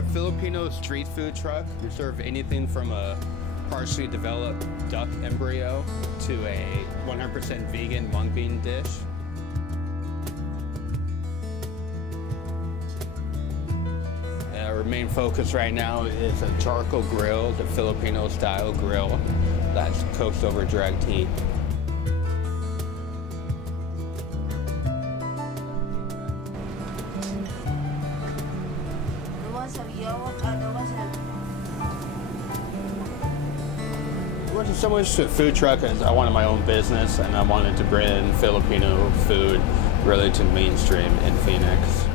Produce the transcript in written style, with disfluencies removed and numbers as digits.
a Filipino street food truck. We serve anything from a partially developed duck embryo to a 100% vegan mung bean dish. Our main focus right now is a charcoal grill, the Filipino style grill that's cooked over direct heat. I went to so much to food truck as I wanted my own business and I wanted to bring Filipino food really to mainstream in Phoenix.